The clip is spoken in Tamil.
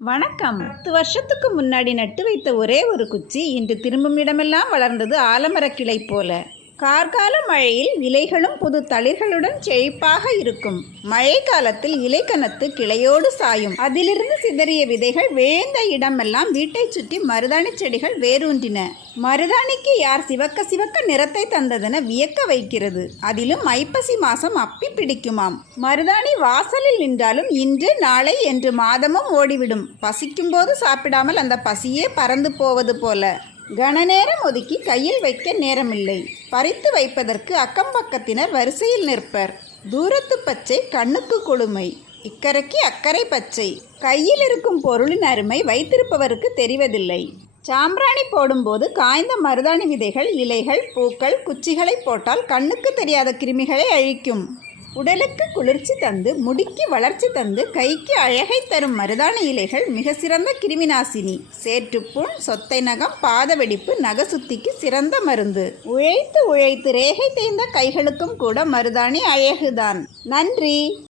வணக்கம். பத்து வருஷத்துக்கு முன்னாடி நட்டு வைத்த ஒரே ஒரு குச்சி இன்று திரும்பும் இடமெல்லாம் வளர்ந்தது ஆலமரக் கிளை போல. கார்கால மழையில் இலைகளும் புது தளிர்களுடன் செழிப்பாக இருக்கும். மழை காலத்தில் இலைக்கணத்து கிளையோடு சாயும். அதிலிருந்து சிதறிய விதைகள் விழுந்த இடமெல்லாம் வீட்டைச் சுற்றி மருதாணி செடிகள் வேரூன்றின. மருதாணிக்கு யார் சிவக்க சிவக்க நிறத்தை தந்ததென வியக்க வைக்கிறது. அதிலும் ஐப்பசி மாசம் அப்பி பிடிக்குமாம். மருதாணி வாசலில் நின்றாலும் இன்று நாளை என்று மாதமும் ஓடிவிடும். பசிக்கும்போது சாப்பிடாமல் அந்த பசியே பறந்து போவது போல. கனநேரம் ஒதுக்கி கையில் வைக்க நேரமில்லை. பறித்து வைப்பதற்கு அக்கம் பக்கத்தினர் வரிசையில் நிற்பர். தூரத்து பச்சை கண்ணுக்கு குளுமை இக்கரைக்கு அக்கறை பச்சை. கையில் இருக்கும் பொருளின் அருமை வைத்திருப்பவருக்கு தெரிவதில்லை. சாம்பிராணி போடும்போது காய்ந்த மருதாணி விதைகள் இலைகள் பூக்கள் குச்சிகளை போட்டால் கண்ணுக்கு தெரியாத கிருமிகளை அழிக்கும். உடலுக்கு குளிர்ச்சி தந்து முடிக்கு வளர்ச்சி தந்து கைக்கு அழகை தரும் மருதாணி இலைகள் மிக சிறந்த கிருமிநாசினி. சேற்றுப்புண் சொத்தை நகம் பாத வெடிப்பு நகசுத்திக்கு சிறந்த மருந்து. உழைத்து உழைத்து ரேகை தேய்ந்த கைகளுக்கும் கூட மருதாணி அழகுதான். நன்றி!